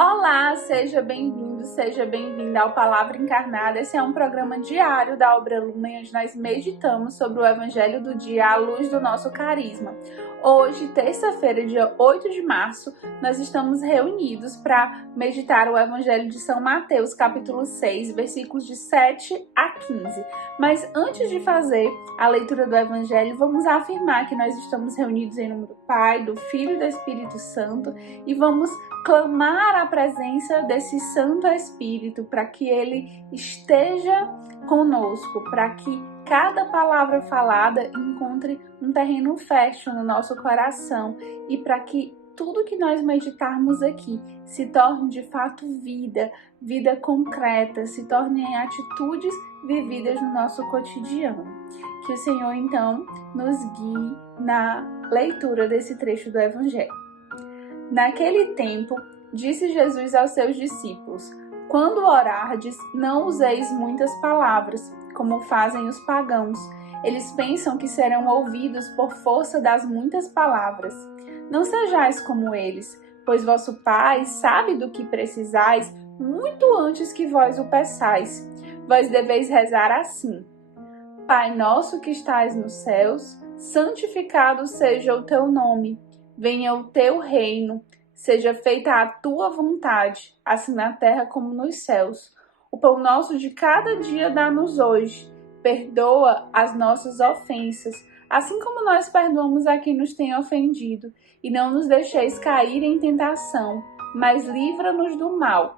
Olá, seja bem-vindo, seja bem-vinda ao Palavra Encarnada. Esse é um programa diário da Obra Lumen, onde nós meditamos sobre o Evangelho do dia à luz do nosso carisma. Hoje, terça-feira, dia 8 de março, nós estamos reunidos para meditar o Evangelho de São Mateus, capítulo 6, versículos de 7 a 15. Mas antes de fazer a leitura do Evangelho, vamos afirmar que nós estamos reunidos em nome do Pai, do Filho e do Espírito Santo e vamos clamar a presença desse Santo Espírito para que ele esteja conosco, para que cada palavra falada encontre um terreno fértil no nosso coração e para que tudo que nós meditarmos aqui se torne de fato vida concreta, se torne em atitudes vividas no nosso cotidiano. Que o Senhor então nos guie na leitura desse trecho do Evangelho. Naquele tempo, disse Jesus aos seus discípulos: quando orardes, não useis muitas palavras, como fazem os pagãos. Eles pensam que serão ouvidos por força das muitas palavras. Não sejais como eles, pois vosso Pai sabe do que precisais muito antes que vós o peçais. Vós deveis rezar assim: Pai nosso que estais nos céus, santificado seja o teu nome. Venha o teu reino, seja feita a tua vontade, assim na terra como nos céus. O pão nosso de cada dia dá-nos hoje. Perdoa as nossas ofensas, assim como nós perdoamos a quem nos tem ofendido. E não nos deixeis cair em tentação, mas livra-nos do mal.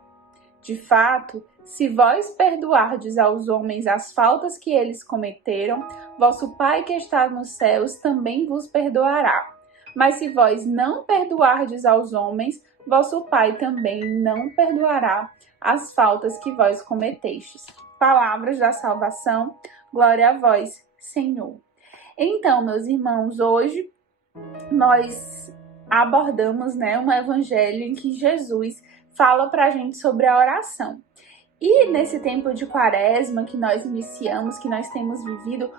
De fato, se vós perdoardes aos homens as faltas que eles cometeram, vosso Pai que está nos céus também vos perdoará. Mas se vós não perdoardes aos homens, vosso Pai também não perdoará as faltas que vós cometestes. Palavras da salvação, glória a vós, Senhor. Então, meus irmãos, hoje nós abordamos um evangelho em que Jesus fala para a gente sobre a oração. E nesse tempo de quaresma que nós iniciamos, que nós temos vivido,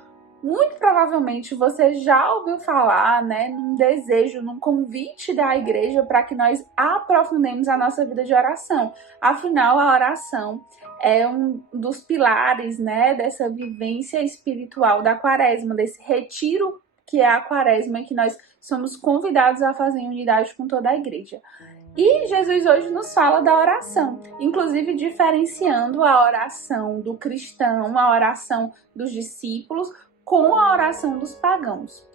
muito provavelmente você já ouviu falar, num desejo, num convite da igreja para que nós aprofundemos a nossa vida de oração. Afinal, a oração é um dos pilares, dessa vivência espiritual da quaresma, desse retiro que é a quaresma e que nós somos convidados a fazer em unidade com toda a igreja. E Jesus hoje nos fala da oração, inclusive diferenciando a oração do cristão, a oração dos discípulos, com a oração dos pagãos.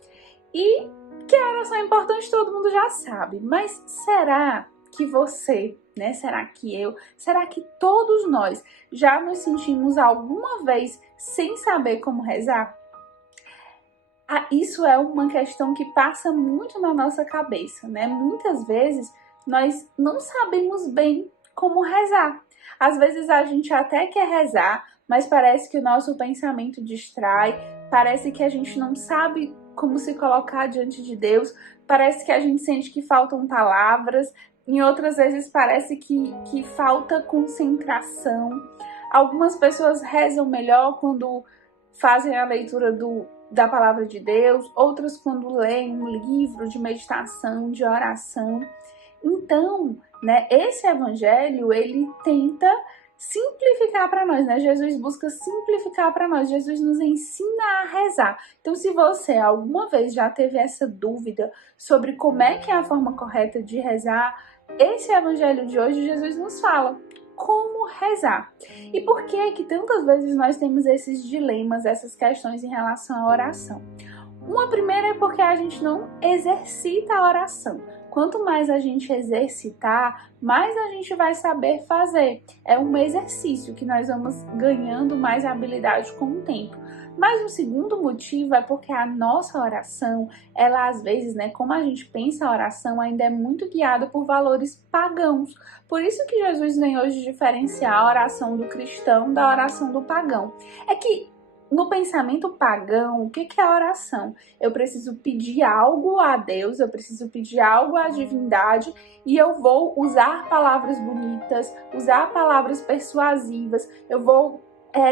E que a oração é importante, todo mundo já sabe, mas será que você, será que eu, será que todos nós já nos sentimos alguma vez sem saber como rezar? Isso é uma questão que passa muito na nossa cabeça, Muitas vezes nós não sabemos bem como rezar. Às vezes a gente até quer rezar, mas parece que o nosso pensamento distrai, parece que a gente não sabe como se colocar diante de Deus, parece que a gente sente que faltam palavras, em outras vezes parece que falta concentração. Algumas pessoas rezam melhor quando fazem a leitura da palavra de Deus, outras quando leem um livro de meditação, de oração. Então, esse evangelho, ele tenta simplificar para nós, Jesus busca simplificar para nós, Jesus nos ensina a rezar. Então, se você alguma vez já teve essa dúvida sobre como é que é a forma correta de rezar, esse evangelho de hoje, Jesus nos fala como rezar. E por que que tantas vezes nós temos esses dilemas, essas questões em relação à oração? Uma primeira é porque a gente não exercita a oração. Quanto mais a gente exercitar, mais a gente vai saber fazer. É um exercício que nós vamos ganhando mais habilidade com o tempo. Mas o segundo motivo é porque a nossa oração, ela às vezes, como a gente pensa a oração, ainda é muito guiada por valores pagãos. Por isso que Jesus vem hoje diferenciar a oração do cristão da oração do pagão. É que no pensamento pagão, o que é a oração? Eu preciso pedir algo a Deus, eu preciso pedir algo à divindade e eu vou usar palavras bonitas, usar palavras persuasivas, eu vou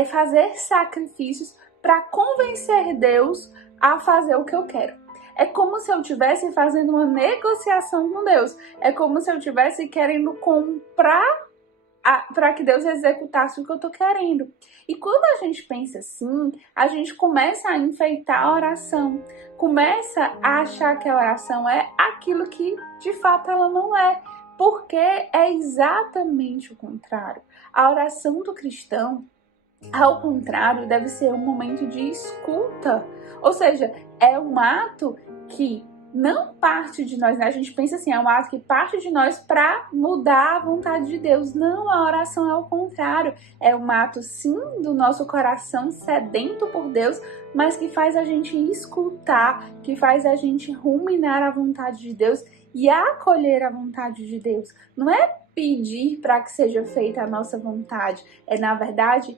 fazer sacrifícios para convencer Deus a fazer o que eu quero. É como se eu estivesse fazendo uma negociação com Deus. É como se eu estivesse querendo comprar para que Deus executasse o que eu tô querendo. E quando a gente pensa assim, a gente começa a enfeitar a oração, começa a achar que a oração é aquilo que de fato ela não é, porque é exatamente o contrário. A oração do cristão, ao contrário, deve ser um momento de escuta, ou seja, é um ato que não parte de nós, né? A gente pensa assim, é um ato que parte de nós para mudar a vontade de Deus. Não, a oração é o contrário. É um ato, sim, do nosso coração sedento por Deus, mas que faz a gente escutar, que faz a gente ruminar a vontade de Deus e acolher a vontade de Deus. Não é pedir para que seja feita a nossa vontade, é, na verdade,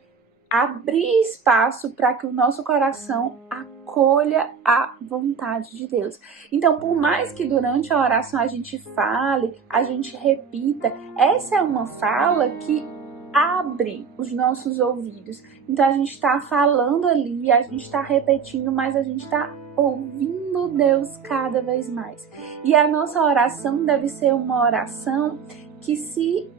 abrir espaço para que o nosso coração acolha a vontade de Deus. Então, por mais que durante a oração a gente fale, a gente repita, essa é uma fala que abre os nossos ouvidos. Então, a gente está falando ali, a gente está repetindo, mas a gente está ouvindo Deus cada vez mais. E a nossa oração deve ser uma oração que se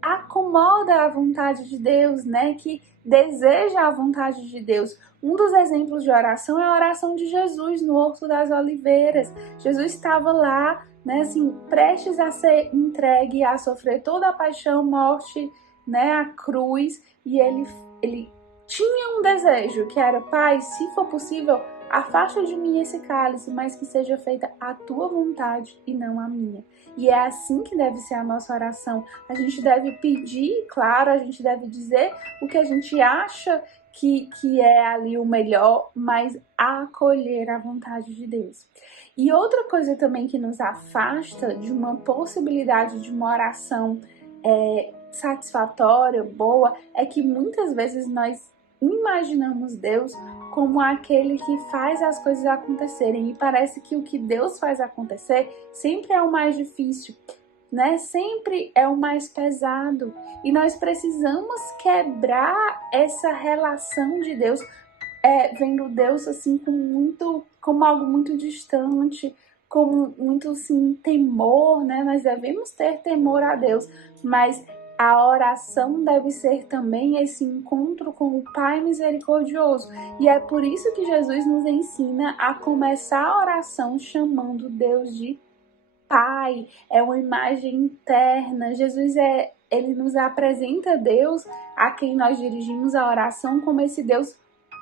acomoda à vontade de Deus, né? Que deseja a vontade de Deus. Um dos exemplos de oração é a oração de Jesus no Horto das Oliveiras. Jesus estava lá, né, assim, prestes a ser entregue, a sofrer toda a paixão, morte, né, a cruz, e ele tinha um desejo, que era: Pai, se for possível, afasta de mim esse cálice, mas que seja feita a tua vontade e não a minha. E é assim que deve ser a nossa oração. A gente deve pedir, claro, a gente deve dizer o que a gente acha que é ali o melhor, mas acolher a vontade de Deus. E outra coisa também que nos afasta de uma possibilidade de uma oração satisfatória, boa, é que muitas vezes nós imaginamos Deus como aquele que faz as coisas acontecerem, e parece que o que Deus faz acontecer sempre é o mais difícil, né? Sempre é o mais pesado, e nós precisamos quebrar essa relação de Deus, vendo Deus assim como algo muito distante, como muito assim temor, né? Nós devemos ter temor a Deus, mas a oração deve ser também esse encontro com o Pai misericordioso. E é por isso que Jesus nos ensina a começar a oração chamando Deus de Pai. É uma imagem interna. Jesus ele nos apresenta Deus, a quem nós dirigimos a oração, como esse Deus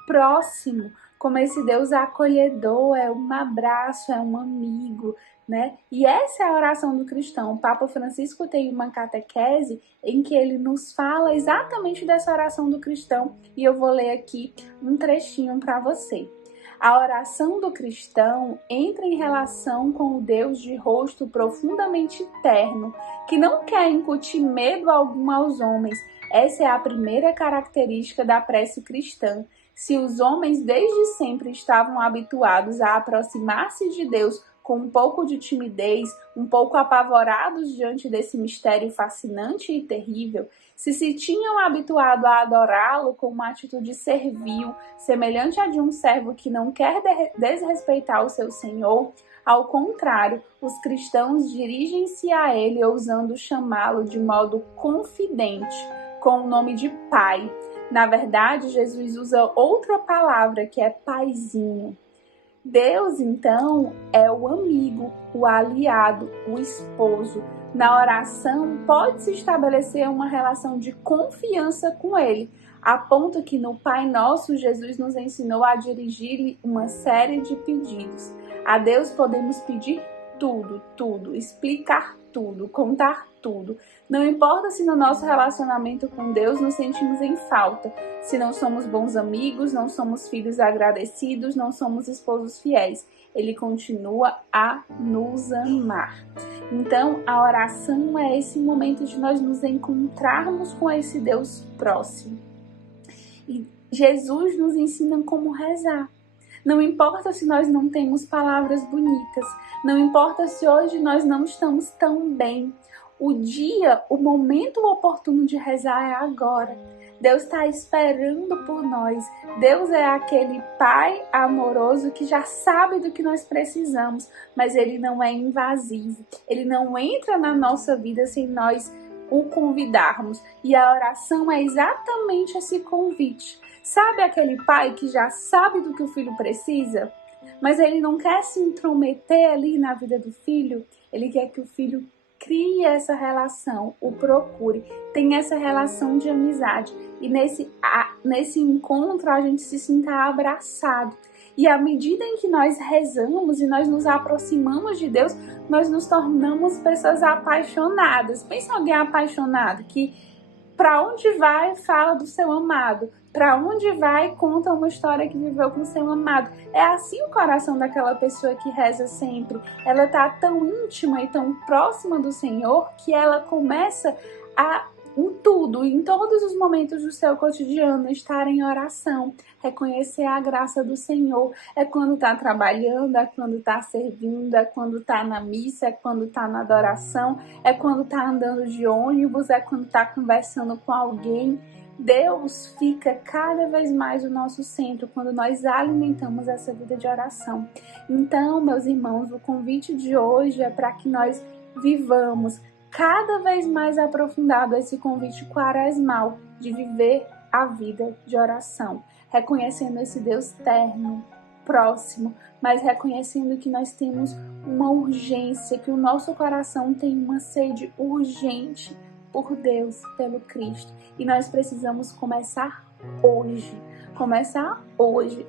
próximo, como esse Deus acolhedor, é um abraço, é um amigo, né? E essa é a oração do cristão. O Papa Francisco tem uma catequese em que ele nos fala exatamente dessa oração do cristão, e eu vou ler aqui um trechinho para você. A oração do cristão entra em relação com o Deus de rosto profundamente terno, que não quer incutir medo algum aos homens. Essa é a primeira característica da prece cristã. Se os homens desde sempre estavam habituados a aproximar-se de Deus com um pouco de timidez, um pouco apavorados diante desse mistério fascinante e terrível, se tinham habituado a adorá-lo com uma atitude servil, semelhante à de um servo que não quer desrespeitar o seu senhor, ao contrário, os cristãos dirigem-se a ele ousando chamá-lo de modo confidente, com o nome de Pai. Na verdade, Jesus usa outra palavra, que é paizinho. Deus, então, é o amigo, o aliado, o esposo. Na oração, pode-se estabelecer uma relação de confiança com Ele, a ponto que no Pai Nosso, Jesus nos ensinou a dirigir-lhe uma série de pedidos. A Deus podemos pedir tudo, explicar tudo, contar tudo. Não importa se no nosso relacionamento com Deus nos sentimos em falta, se não somos bons amigos, não somos filhos agradecidos, não somos esposos fiéis. Ele continua a nos amar. Então, a oração é esse momento de nós nos encontrarmos com esse Deus próximo. E Jesus nos ensina como rezar. Não importa se nós não temos palavras bonitas, não importa se hoje nós não estamos tão bem. O momento oportuno de rezar é agora. Deus está esperando por nós. Deus é aquele Pai amoroso que já sabe do que nós precisamos, mas Ele não é invasivo. Ele não entra na nossa vida sem nós o convidarmos. E a oração é exatamente esse convite. Sabe aquele pai que já sabe do que o filho precisa, mas ele não quer se intrometer ali na vida do filho? Ele quer que o filho crie essa relação, o procure, tenha essa relação de amizade. E nesse encontro a gente se sinta abraçado. E à medida em que nós rezamos e nós nos aproximamos de Deus, nós nos tornamos pessoas apaixonadas. Pensa em alguém apaixonado que para onde vai fala do seu amado, para onde vai conta uma história que viveu com seu amado. É assim o coração daquela pessoa que reza sempre. Ela está tão íntima e tão próxima do Senhor que ela começa a em tudo, em todos os momentos do seu cotidiano, estar em oração, reconhecer a graça do Senhor. É quando está trabalhando, é quando está servindo, é quando está na missa, é quando está na adoração, é quando está andando de ônibus, é quando está conversando com alguém. Deus fica cada vez mais o nosso centro quando nós alimentamos essa vida de oração. Então, meus irmãos, o convite de hoje é para que nós vivamos cada vez mais aprofundado esse convite quaresmal de viver a vida de oração, reconhecendo esse Deus terno, próximo, mas reconhecendo que nós temos uma urgência, que o nosso coração tem uma sede urgente por Deus, pelo Cristo, e nós precisamos começar hoje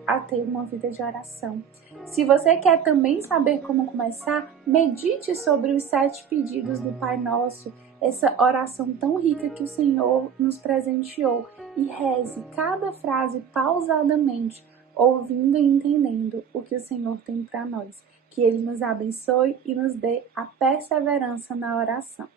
a ter uma vida de oração. Se você quer também saber como começar, medite sobre os 7 pedidos do Pai Nosso, essa oração tão rica que o Senhor nos presenteou, e reze cada frase pausadamente, ouvindo e entendendo o que o Senhor tem para nós. Que Ele nos abençoe e nos dê a perseverança na oração.